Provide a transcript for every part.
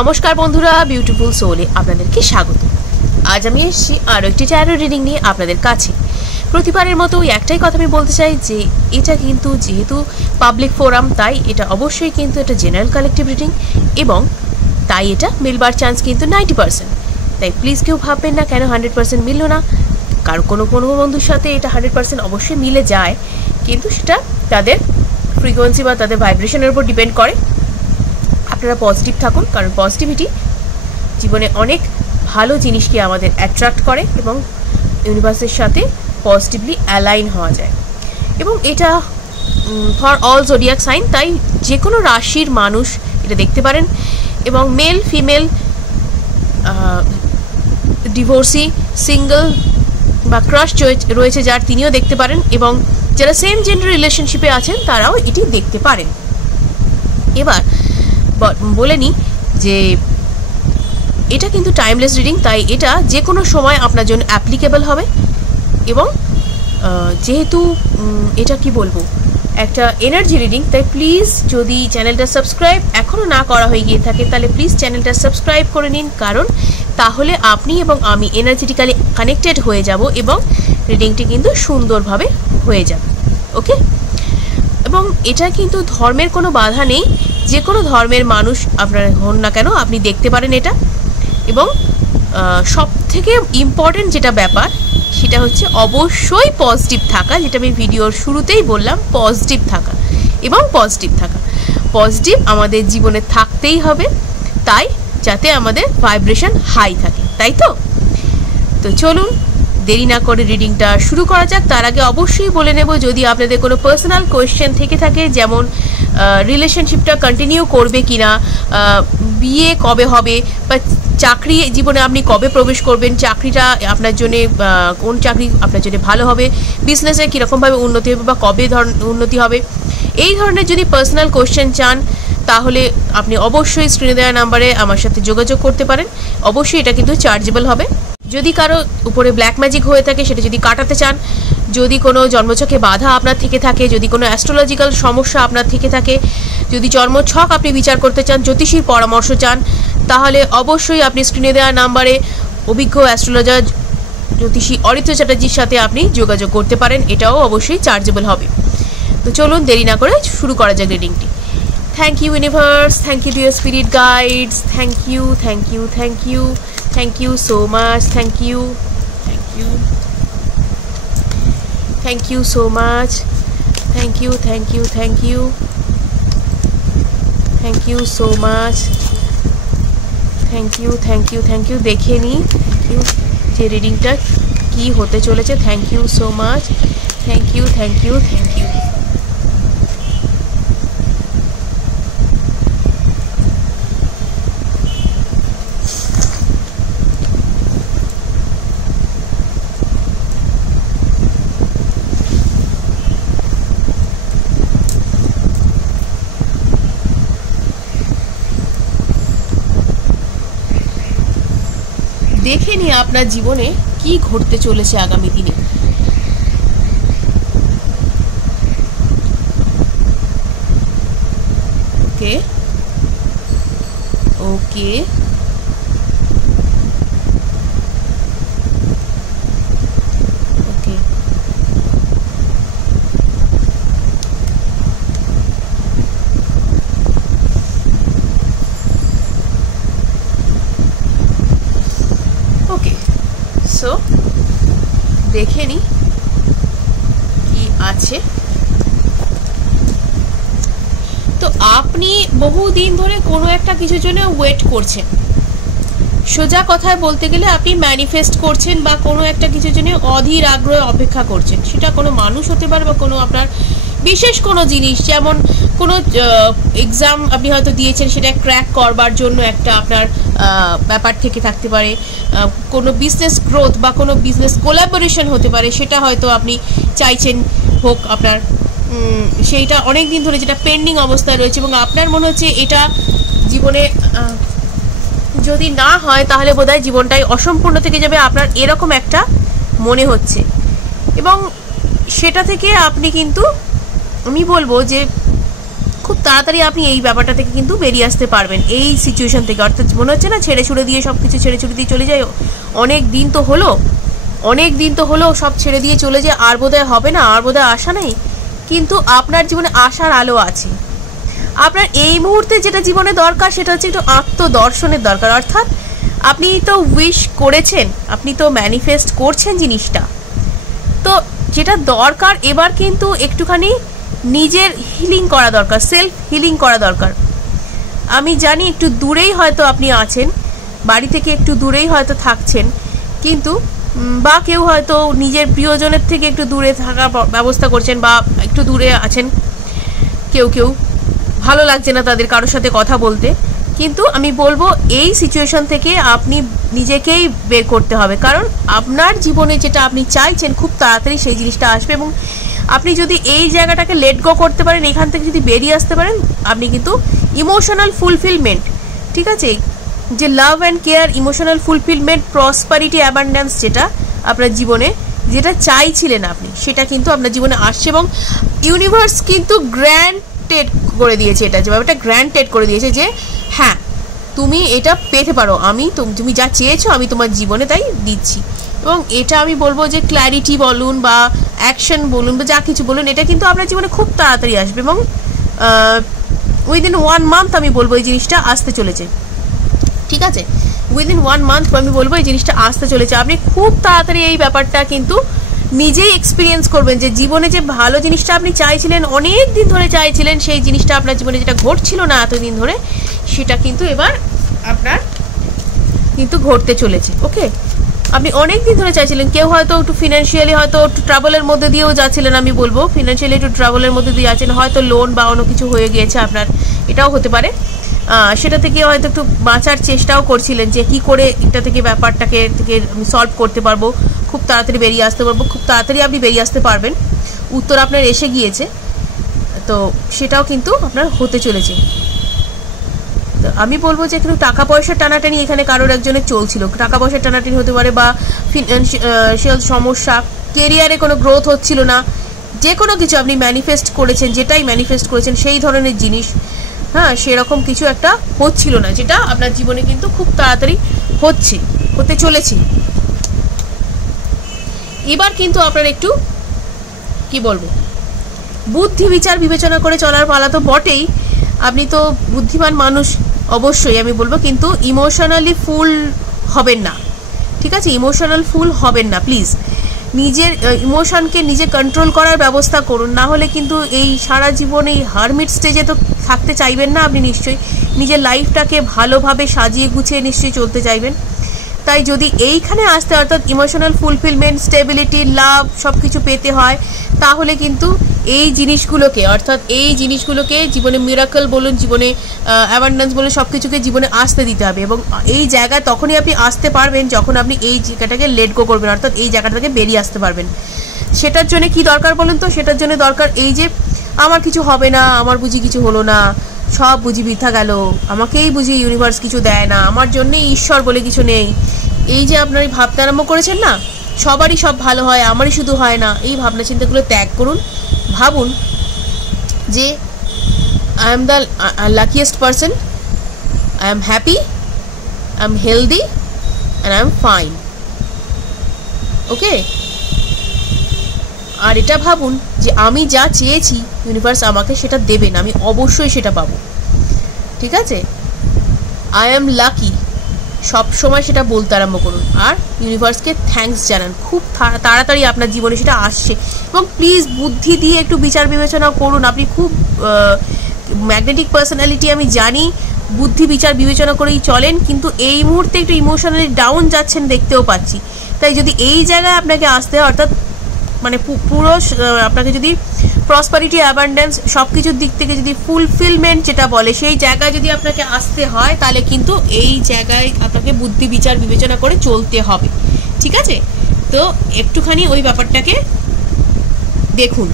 নমস্কার বন্ধুরা, বিউটিফুল সোলে আপনাদেরকে স্বাগত। আজ আমি এসেছি আরও একটি ট্যারো রিডিং নিয়ে আপনাদের কাছে। প্রতিবারের মতো একটাই কথা আমি বলতে চাই যে এটা কিন্তু যেহেতু পাবলিক ফোরাম, তাই এটা অবশ্যই কিন্তু এটা জেনারেল কালেকটিভ রিডিং এবং তাই এটা মিলবার চান্স কিন্তু 90%। তাই প্লিজ কেউ ভাববেন না কেন 100% মিলল না। কারণ কোনো বন্ধুর সাথে এটা 100% অবশ্যই মিলে যায়, কিন্তু সেটা তাদের ফ্রিকোয়েন্সি বা তাদের ভাইব্রেশনের উপর ডিপেন্ড করে। আপনারা পজিটিভ থাকুন, কারণ পজিটিভিটি জীবনে অনেক ভালো জিনিসকে আমাদের অ্যাট্রাক্ট করে এবং ইউনিভার্সের সাথে পজিটিভলি অ্যালাইন হওয়া যায়। এবং এটা ফর অল জোডিয়াক সাইন, তাই যে কোনো রাশির মানুষ এটা দেখতে পারেন। এবং মেল ফিমেল, ডিভোর্সি, সিঙ্গেল বা ক্রাশ রয়েছে যার, তিনিও দেখতে পারেন। এবং যারা সেম জেন্ডার রিলেশনশিপে আছেন তারাও এটি দেখতে পারেন। এবার বলে নিই যে এটা কিন্তু টাইমলেস রিডিং, তাই এটা যে কোনো সময় আপনার জন্য অ্যাপ্লিকেবল হবে। এবং যেহেতু এটা কি বলবো, একটা এনার্জি রিডিং, তাই প্লিজ যদি চ্যানেলটা সাবস্ক্রাইব এখনও না করা হয়ে গিয়ে থাকে তাহলে প্লিজ চ্যানেলটা সাবস্ক্রাইব করে নিন, কারণ তাহলে আপনি এবং আমি এনার্জেটিক্যালি কানেক্টেড হয়ে যাব এবং রিডিংটি কিন্তু সুন্দরভাবে হয়ে যাবে। ওকে? এবং এটা কিন্তু ধর্মের কোনো বাধা নেই, যে কোনো ধর্মের মানুষ আপনার হন না কেন আপনি দেখতে পারেন এটা। এবং সব থেকে ইম্পর্টেন্ট যেটা ব্যাপার সেটা হচ্ছে অবশ্যই পজিটিভ থাকা, যেটা আমি ভিডিওর শুরুতেই বললাম, পজিটিভ থাকা এবং পজিটিভ থাকা। পজিটিভ আমাদের জীবনে থাকতেই হবে, তাই যাতে আমাদের ভাইব্রেশন হাই থাকে, তাই তো? তো চলুন দেরি না করে রিডিংটা শুরু করা যাক। তার আগে অবশ্যই বলে নেব, যদি আপনাদের কোনো পার্সোনাল কোয়েশ্চেন থেকে থাকে, যেমন রিলেশনশিপটা কন্টিনিউ করবে কিনা, বিয়ে কবে হবে, বা চাকরি জীবনে আপনি কবে প্রবেশ করবেন, চাকরিটা আপনার জন্য কোন চাকরি আপনার জন্য ভালো হবে, বিজনেসে কীরকমভাবে উন্নতি হবে বা কবে উন্নতি হবে, এই ধরনের যদি পার্সোনাল কোয়েশ্চেন চান তাহলে আপনি অবশ্যই স্ক্রিনে দেওয়া নাম্বারে আমার সাথে যোগাযোগ করতে পারেন। অবশ্যই এটা কিন্তু চার্জেবল হবে। যদি কারো উপরে ব্ল্যাক ম্যাজিক হয়ে থাকে সেটা যদি কাটাতে চান, যদি কোনো জন্মছকে বাধা আপনার থেকে থাকে, যদি কোনো অ্যাস্ট্রোলজিক্যাল সমস্যা আপনার থেকে থাকে, যদি জন্মছক আপনি বিচার করতে চান, জ্যোতিষীর পরামর্শ চান, তাহলে অবশ্যই আপনি স্ক্রিনে দেওয়া নাম্বারে অভিজ্ঞ অ্যাস্ট্রোলজার জ্যোতিষী অরিত্র চ্যাটার্জির সাথে আপনি যোগাযোগ করতে পারেন। এটাও অবশ্যই চার্জেবল হবে। তো চলুন দেরি না করে শুরু করা যাক রিডিংটি। Thank you universe, thank you dear spirit guides, thank you, thank you, thank you, thank you so much, thank you, thank you, thank you so much, thank you, thank you, thank you, thank you so much, thank you, thank you, thank you। দেখে নি thank you যে রিডিংটা কি হতে চলেছে। Thank you so much, thank you, thank you, thank you. দেখে নিয়ে আপনার জীবনে কি ঘটতে চলেছে আগামী দিনে। ওকে ওকে ওকে ওকে সো দেখে নি কি আছে। তো আপনি বহুদিন ধরে কোনো একটা কিছুর জন্য ওয়েট করছেন। সোজা কথায় বলতে গেলে আপনি ম্যানিফেস্ট করছেন বা কোনো একটা কিছুর জন্য অধীর আগ্রহে অপেক্ষা করছেন। সেটা কোনো মানুষ হতে পারে বা কোনো আপনার বিশেষ কোনো জিনিস, যেমন কোনো এক্সাম আপনি হয়তো দিয়েছেন, সেটা ক্র্যাক করবার জন্য একটা আপনার ব্যাপার থেকে থাকতে পারে। কোনো বিজনেস গ্রোথ বা কোনো বিজনেস কোলাবোরেশন হতে পারে, সেটা হয়তো আপনি চাইছেন হোক আপনার, সেইটা অনেক দিন ধরে যেটা পেন্ডিং অবস্থায় রয়েছে এবং আপনার মনে হচ্ছে এটা জীবনে যদি না হয় তাহলে বোধহয় জীবনটাই অসম্পূর্ণ থেকে যাবে, আপনার এরকম একটা মনে হচ্ছে। এবং সেটা থেকে আপনি কিন্তু আমি বলবো যে খুব তাড়াতাড়ি আপনি এই ব্যাপারটা থেকে কিন্তু বেরিয়ে আসতে পারবেন, এই সিচুয়েশন থেকে। অর্থাৎ মনে হচ্ছে না ছেড়ে ছুড়ে দিয়ে সব কিছু ছেড়ে ছুড়ে দিয়ে চলে যায়, অনেক দিন তো হলো সব ছেড়ে দিয়ে চলে যায়, আর বোধহয় হবে না, আর বোধহয় আশা নেই। কিন্তু আপনার জীবনে আশার আলো আছে। আপনার এই মুহূর্তে যেটা জীবনে দরকার সেটা হচ্ছে একটু আত্মদর্শনের দরকার। অর্থাৎ আপনি তো উইশ করেছেন, আপনি তো ম্যানিফেস্ট করছেন জিনিসটা, তো যেটা দরকার এবার কিন্তু একটুখানি নিজের হিলিং করা দরকার, সেলফ হিলিং করা দরকার। আমি জানি একটু দূরেই হয়তো আপনি আছেন, বাড়ি থেকে একটু দূরেই হয়তো থাকছেন, কিন্তু বা কেউ হয়তো নিজের প্রিয়জনের থেকে একটু দূরে থাকার ব্যবস্থা করছেন, বা একটু দূরে আছেন, কেউ ভালো লাগছে না তাদের কারোর সাথে কথা বলতে। কিন্তু আমি বলবো এই সিচুয়েশন থেকে আপনি নিজেকেই বের করতে হবে, কারণ আপনার জীবনে যেটা আপনি চাইছেন খুব তাড়াতাড়ি সেই জিনিসটা আসবে। এবং আপনি যদি এই জায়গাটাকে লেট গো করতে পারেন, এখান থেকে যদি বেরিয়ে আসতে পারেন, আপনি কিন্তু ইমোশনাল ফুলফিলমেন্ট, ঠিক আছে, যে love and care, emotional fulfilment, prosperity, abundance, যেটা আপনার জীবনে যেটা চাইছিলেন আপনি, সেটা কিন্তু আপনার জীবনে আসছে। এবং ইউনিভার্স কিন্তু গ্র্যান্টেড করে দিয়েছে, এটা যে ব্যাপারটা গ্র্যান্টেড করে দিয়েছে যে হ্যাঁ তুমি এটা পেতে পারো, তুমি যা চেয়েছো আমি তোমার জীবনে তাই দিচ্ছি। এবং এটা আমি বলবো যে ক্ল্যারিটি বলুন বা অ্যাকশন বলুন বা যা কিছু বলুন, এটা কিন্তু আপনার জীবনে খুব তাড়াতাড়ি আসবে। এবং উইদিন 1 মান্থ আমি বলবো এই জিনিসটা আসতে চলেছে, ঠিক আছে, উইদিন 1 মান্থ আমি বলবো এই জিনিসটা আসতে চলেছে। আপনি খুব তাড়াতাড়ি এই ব্যাপারটা কিন্তু নিজেই এক্সপিরিয়েন্স করবেন, যে জীবনে যে ভালো জিনিসটা আপনি চাইছিলেন, অনেক দিন ধরে চাইছিলেন, সেই জিনিসটা আপনার জীবনে যেটা ঘটছিল না এতদিন ধরে, সেটা কিন্তু এবার আপনার কিন্তু ঘটতে চলেছে। ওকে, আপনি অনেক দিন ধরে চাইছিলেন, কেউ হয়তো একটু ফিনান্সিয়ালি হয়তো একটু ট্রাবলের মধ্যে দিয়েও যাচ্ছিলেন, আমি বলবো ফিনান্সিয়ালি একটু ট্রাবলের মধ্যে দিয়ে যাচ্ছেন, হয়তো লোন বা অন্য কিছু হয়ে গিয়েছে আপনার, এটাও হতে পারে। সেটা থেকে হয়তো একটু বাঁচার চেষ্টাও করছিলেন, যে কি করে এটা থেকে ব্যাপারটাকে আমি সলভ করতে পারবো, খুব তাড়াতাড়ি বেরিয়ে আসতে পারবো। খুব তাড়াতাড়ি আপনি বেরিয়ে আসতে পারবেন, উত্তর আপনার এসে গিয়েছে, তো সেটাও কিন্তু আপনার হতে চলেছে। তো আমি বলবো যে একটু টাকা পয়সার টানাটানি এখানে কারোর একজনের চলছিল, টাকা পয়সার টানাটানি হতে পারে, বা ফিনান্সিয়াল সমস্যা, কেরিয়ারে কোনো গ্রোথ হচ্ছিল না, যে কোনো কিছু আপনি ম্যানিফেস্ট করেছেন, যেটাই ম্যানিফেস্ট করেছেন সেই ধরনের জিনিস, হ্যাঁ সেরকম কিছু একটা হচ্ছিল না, যেটা আপনার জীবনে কিন্তু খুব তাড়াতাড়ি হতে চলেছে। এবার কিন্তু আপনার একটু কি বলবো, বুদ্ধি বিচার বিবেচনা করে চলার পালা তো বটেই, আপনি তো বুদ্ধিমান মানুষ অবশ্যই আমি বলবো, কিন্তু ইমোশনালি ফুল হবেন না, ঠিক আছে, ইমোশনাল ফুল হবেন না প্লিজ। নিজের ইমোশনকে নিজে কন্ট্রোল করার ব্যবস্থা করুন, না হলে কিন্তু এই সারা জীবন এই হারমিট স্টেজে তো থাকতে চাইবেন না আপনি, নিশ্চয়ই নিজের লাইফটাকে ভালোভাবে সাজিয়ে গুছিয়ে নিশ্চয়ই চলতে চাইবেন। তাই যদি এইখানে আসতে, অর্থাৎ ইমোশনাল ফুলফিলমেন্ট, স্টেবিলিটি, লাভ সব কিছু পেতে হয়, তাহলে কিন্তু এই জিনিসগুলোকে, অর্থাৎ এই জিনিসগুলোকে জীবনে মিরাকল বলুন, জীবনে অ্যাবান্ডেন্স বলুন, সব কিছুকে জীবনে আসতে দিতে হবে। এবং এই জায়গায় তখনই আপনি আসতে পারবেন যখন আপনি এই জায়গাটাকে লেট গো করবেন, অর্থাৎ এই জায়গাটা থেকে বেরিয়ে আসতে পারবেন। সেটার জন্য কি দরকার বলুন তো? সেটার জন্য দরকার এই যে আমার কিছু হবে না, আমার বুঝি কিছু হলো না, সব বুঝি বৃথা গেল, আমাকেই বুঝি ইউনিভার্স কিছু দেয় না, আমার জন্যই ঈশ্বর বলে কিছু নেই, এই যে আপনার ভাবতে আরম্ভ করেছেন না, সবারই সব ভালো হয়, আমারই শুধু হয় না, এই ভাবনা চিন্তাগুলো ত্যাগ করুন। ভাবুন যে I am the luckiest person, I am happy, I am healthy and I am fine. Okay, আর এটা ভাবুন যে আমি যা চেয়েছি ইউনিভার্স আমাকে সেটা দেবেন, আমি অবশ্যই সেটা পাবো, ঠিক আছে, আই এম লাকি, সব সময় সেটা বলতে আরম্ভ করুন, আর ইউনিভার্সকে থ্যাঙ্কস জানান, খুব তাড়াতাড়ি আপনার জীবনে সেটা আসছে। এবং প্লিজ বুদ্ধি দিয়ে একটু বিচার বিবেচনা করুন, আপনি খুব ম্যাগনেটিক পার্সোনালিটি আমি জানি, বুদ্ধি বিচার বিবেচনা করেই চলেন, কিন্তু এই মুহূর্তে একটু ইমোশনালি ডাউন যাচ্ছেন দেখতেও পাচ্ছি। তাই যদি এই জায়গায় আপনাকে আসতে হয়, অর্থাৎ মানে পুরো আপনাকে যদি প্রসপারিটি, অ্যাবান্ডেন্স সব কিছুর দিক থেকে যদি ফুলফিলমেন্ট যেটা বলে সেই জায়গায় যদি আপনাকে আসতে হয়, তাহলে কিন্তু এই জায়গায় আপনাকে বুদ্ধি বিচার বিবেচনা করে চলতে হবে, ঠিক আছে। তো একটুখানি ওই ব্যাপারটাকে দেখুন,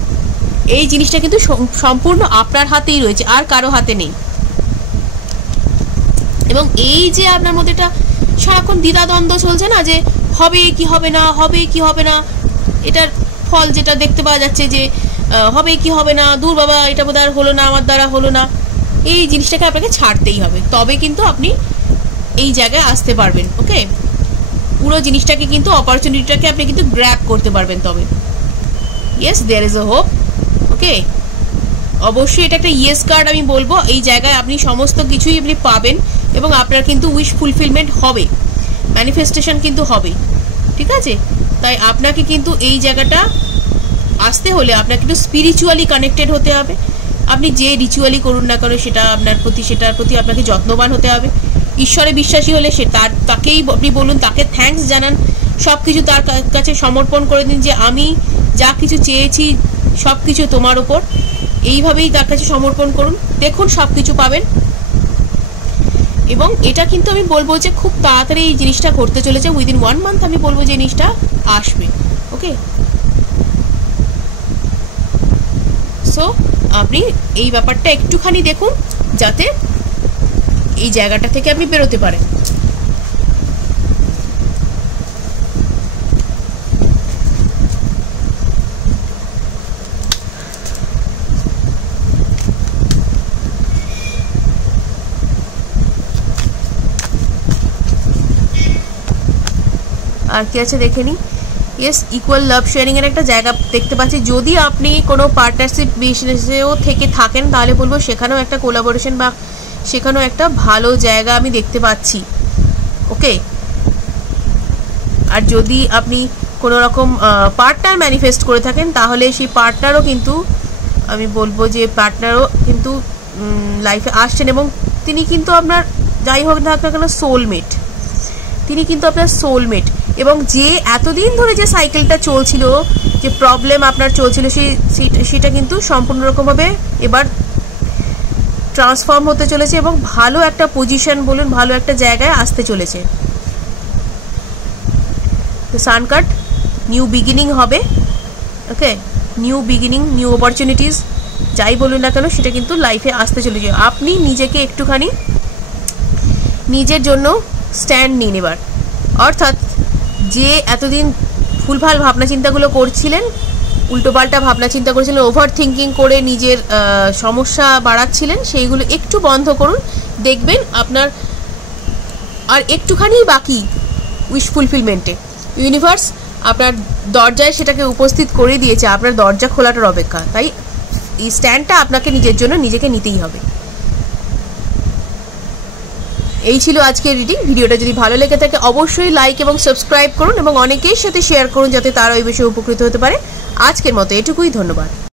এই জিনিসটা কিন্তু সম্পূর্ণ আপনার হাতেই রয়েছে, আর কারো হাতে নেই। এবং এই যে আপনার মধ্যে এটা সারাক্ষণ দ্বিধাদ্বন্দ্ব চলছে না, যে হবে কি হবে না, হবে কি হবে না, এটার ফল যেটা দেখতে পাওয়া যাচ্ছে যে হবে কি হবে না, দূর বাবা এটা বোধহয় হলো না, আমার দ্বারা হলো না, এই জিনিসটাকে আপনাকে ছাড়তেই হবে, তবে কিন্তু আপনি এই জায়গায় আসতে পারবেন। ওকে, পুরো জিনিসটাকে কিন্তু অপরচুনিটিটাকে আপনি কিন্তু গ্র্যাব করতে পারবেন তবে। Yes, there is a hope. Okay, অবশ্যই এটা একটা ইয়েস কার্ড আমি বলবো। এই জায়গায় আপনি সমস্ত কিছুই আপনি পাবেন এবং আপনার কিন্তু উইশ ফুলফিলমেন্ট হবে, ম্যানিফেস্টেশন কিন্তু হবে। ঠিক আছে, তাই আপনাকে কিন্তু এই জায়গাটা আসতে হলে আপনাকে একটু স্পিরিচুয়ালি কানেক্টেড হতে হবে। আপনি যে রিচুয়ালি করুন না কেন সেটার প্রতি আপনাকে যত্নবান হতে হবে। ঈশ্বরে বিশ্বাসী হলে তাকেই আপনি বলুন, তাকে থ্যাঙ্কস জানান, সব কিছু তার কাছে সমর্পণ করে দিন যে আমি যা কিছু চেয়েছি সব কিছু তোমার ওপর, এইভাবেই তার কাছে সমর্পণ করুন, দেখুন সব কিছু পাবেন। এবং এটা কিন্তু আমি বলবো যে খুব তাড়াতাড়ি এই জিনিসটা করতে চলেছে, উইদিন 1 মান্থ আমি বলবো যে জিনিসটা আসবে। ওকে, সো আপনি এই ব্যাপারটা একটুখানি দেখুন যাতে এই জায়গাটা থেকে আপনি বেরোতে পারেন। আর কি আছে দেখে নিই। ইয়েস, ইকুয়াল লাভ শেয়ারিং এর একটা জায়গা দেখতে পাচ্ছি। যদি আপনি কোনো পার্টনারশিপ বিজনেসেও থেকে থাকেন তাহলে বলবো সেখানেও একটা কোলাবোরেশন বা সেখানেও একটা ভালো জায়গা আমি দেখতে পাচ্ছি। ওকে, আর যদি আপনি কোনো রকম পার্টনার ম্যানিফেস্ট করে থাকেন তাহলে সেই পার্টনারও কিন্তু আমি বলবো যে পার্টনারও কিন্তু লাইফে আসছেন এবং তিনি কিন্তু আপনার যাই হোক না কেন সোলমেট, তিনি কিন্তু আপনার সোলমেট। এবং যে এতদিন ধরে যে সাইকেলটা চলছিল, যে প্রবলেম আপনার চলছিল, সেটা কিন্তু সম্পূর্ণরকমভাবে এবার ট্রান্সফর্ম হতে চলেছে এবং ভালো একটা পজিশন বলুন, ভালো একটা জায়গায় আসতে চলেছে। তো সান কার্ড, নিউ বিগিনিং হবে। ওকে, নিউ বিগিনিং, নিউ অপরচুনিটিস যাই বলুন না কেন সেটা কিন্তু লাইফে আসতে চলেছে। আপনি নিজেকে একটুখানি নিজের জন্য স্ট্যান্ড নিন এবার। অর্থাৎ যে এতদিন ভুলভাল ভাবনা চিন্তাগুলো করছিলেন, উল্টোপাল্টা ভাবনা চিন্তা করেছিলেন, ওভার থিঙ্কিং করে নিজের সমস্যা বাড়াচ্ছিলেন, সেইগুলো একটু বন্ধ করুন। দেখবেন আপনার আর একটুখানি বাকি উইশ ফুলফিলমেন্টে। ইউনিভার্স আপনার দরজায় সেটাকে উপস্থিত করে দিয়েছে, আপনার দরজা খোলাটার অপেক্ষা। তাই এই স্ট্যান্ডটা আপনাকে নিজের জন্য নিজেকে নিতেই হবে। এই ছিল আজকের রিডিং। ভিডিওটা যদি ভালো লেগে থাকে অবশ্যই লাইক এবং সাবস্ক্রাইব করুন এবং অনেকের সাথে শেয়ার করুন যাতে তারা ওই বিষয়ে উপকৃত হতে পারে। আজকের মতো এটুকুই, ধন্যবাদ।